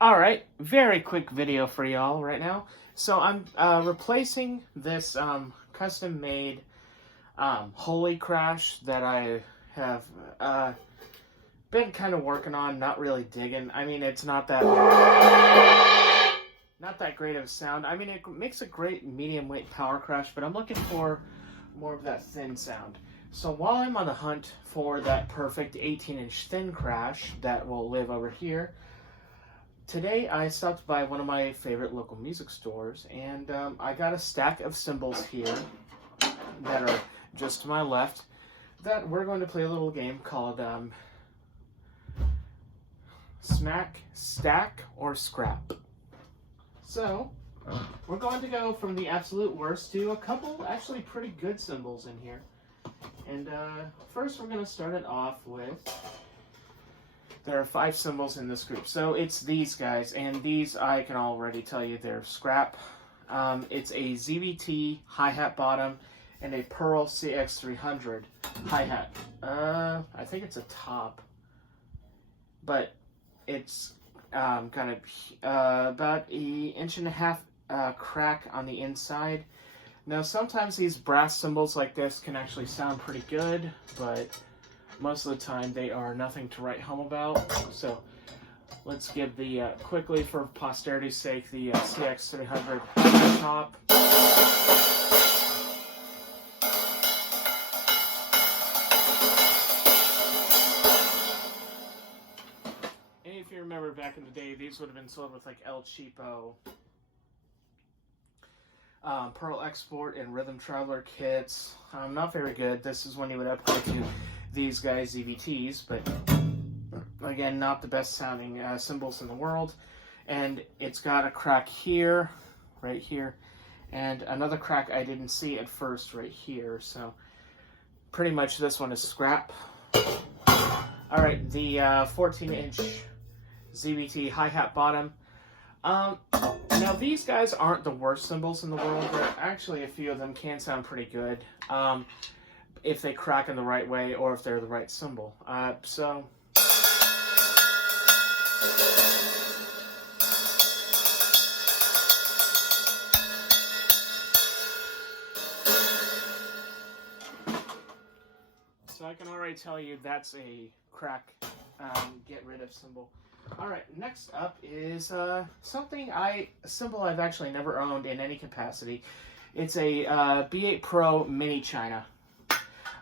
Alright, very quick video for y'all right now. So I'm replacing this custom-made Holy Crash that I have been kind of working on, not really digging. I mean, it's not that great of a sound. I mean, it makes a great medium weight power crash, but I'm looking for more of that thin sound. So while I'm on the hunt for that perfect 18-inch thin crash that will live over here, today I stopped by one of my favorite local music stores, and I got a stack of cymbals here that are just to my left that we're going to play a little game called Smack, Stack, or Scrap. So, we're going to go from the absolute worst to a couple actually pretty good cymbals in here. And first we're going to start it off with, there are 5 cymbals in this group. So it's these guys, and these I can already tell you they're scrap. It's a ZVT hi-hat bottom and a Pearl CX300 hi-hat. I think it's a top, but it's got about an 1.5 inch crack on the inside. Now sometimes these brass cymbals like this can actually sound pretty good, but most of the time they are nothing to write home about. So let's give the, quickly for posterity's sake, the CX300 top. And if you remember back in the day, these would have been sold with like El Cheapo, Pearl Export, and Rhythm Traveler kits. Not very good. This is when you would upgrade to these guys, ZVTs, but again, not the best sounding cymbals in the world. And it's got a crack here, right here, and another crack I didn't see at first right here. So pretty much this one is scrap. All right, the 14-inch ZVT hi-hat bottom. Now these guys aren't the worst cymbals in the world, but actually a few of them can sound pretty good if they crack in the right way or if they're the right cymbal. So I can already tell you that's a crack, get rid of cymbal. Alright, next up is a cymbal I've actually never owned in any capacity. It's a B8 Pro Mini China.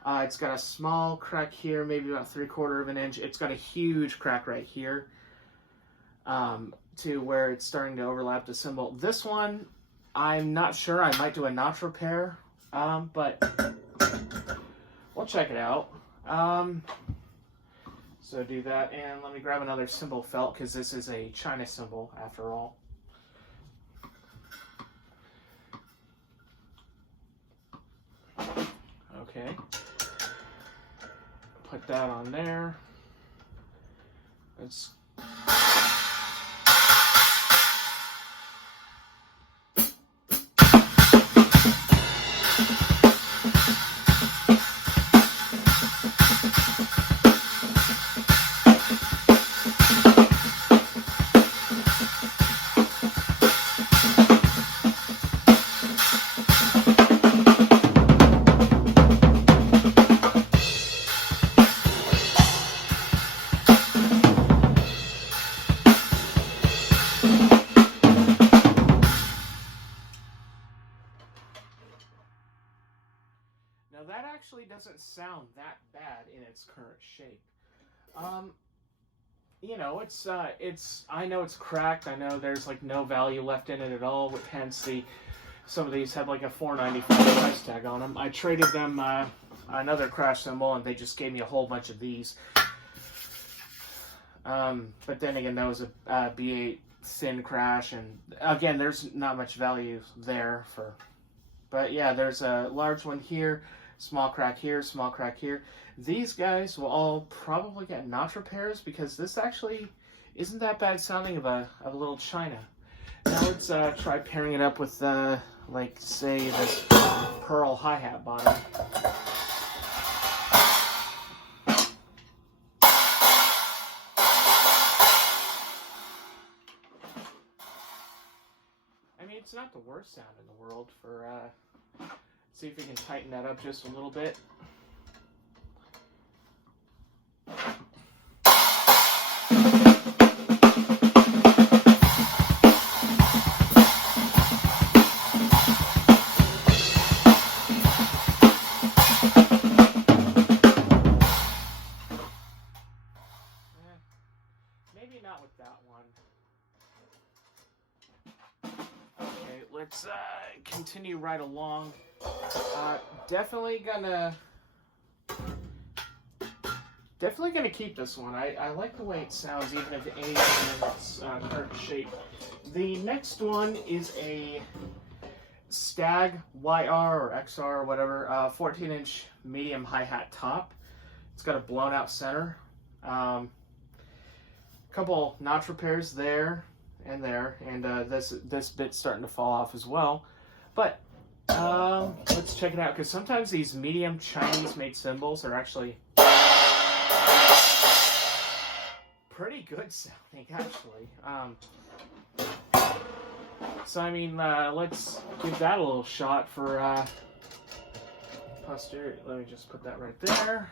It's got a small crack here, maybe about 3/4 of an inch. It's got a huge crack right here to where it's starting to overlap the cymbal. This one, I'm not sure. I might do a notch repair, but we'll check it out. So do that, and let me grab another cymbal felt, because this is a China cymbal after all. Okay. Put that on there. Let's Now that actually doesn't sound that bad in its current shape. You know, I know it's cracked. I know there's like no value left in it at all. Hence some of these have like a $4.95 price tag on them. I traded them another crash cymbal, and they just gave me a whole bunch of these. But then again, that was a B8 thin crash, and again, there's not much value there for. But yeah, there's a large one here, small crack here, small crack here. These guys will all probably get notch repairs, because this actually isn't that bad sounding of a little China. Now let's try pairing it up with, like, say, this Pearl hi-hat bottom. it's not the worst sound in the world for, see if we can tighten that up just a little bit. Maybe not with that one. Okay, let's continue right along. Definitely gonna keep this one. I like the way it sounds, even if it ain't in its current shape. The next one is a Stag YR or XR or whatever, 14-inch medium hi-hat top. It's got a blown out center. Couple notch repairs there, and this bit's starting to fall off as well. But let's check it out, because sometimes these medium Chinese-made cymbals are actually pretty good sounding, actually. So I mean, let's give that a little shot for Posterior. Let me just put that right there.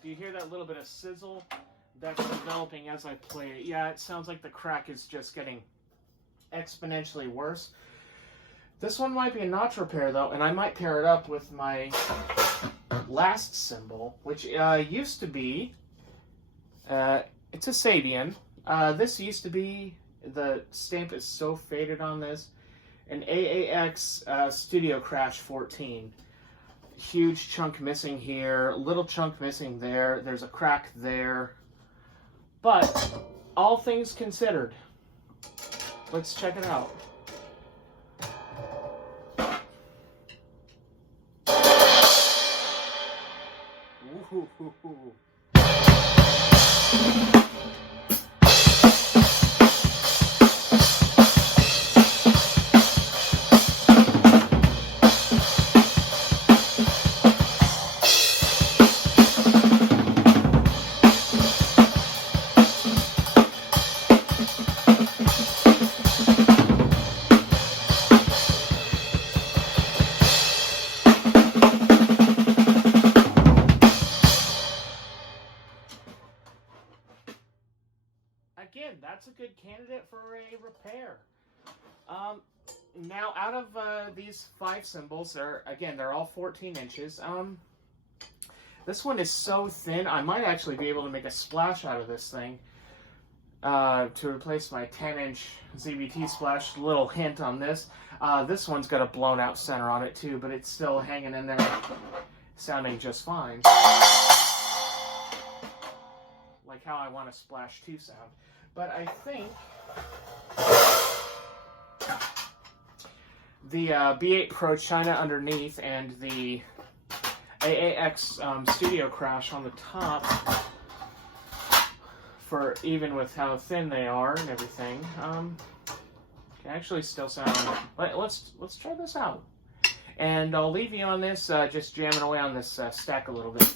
Do you hear that little bit of sizzle that's developing as I play it? Yeah, it sounds like the crack is just getting exponentially worse. This one might be a notch repair though, and I might pair it up with my last cymbal, which used to be, it's a Sabian. This used to be, the stamp is so faded on this, an AAX Studio Crash 14. Huge chunk missing here, little chunk missing there, there's a crack there. But, all things considered, let's check it out. Ooh. Again, that's a good candidate for a repair. Now, out of these 5 cymbals, they're all 14 inches. This one is so thin, I might actually be able to make a splash out of this thing to replace my 10-inch ZBT splash. Little hint on this. This one's got a blown out center on it too, but it's still hanging in there, sounding just fine. Like how I want a Splash 2 sound. But I think the B8 Pro China underneath and the AAX Studio Crash on the top, for even with how thin they are and everything, can actually still sound. Let's try this out, and I'll leave you on this, just jamming away on this stack a little bit.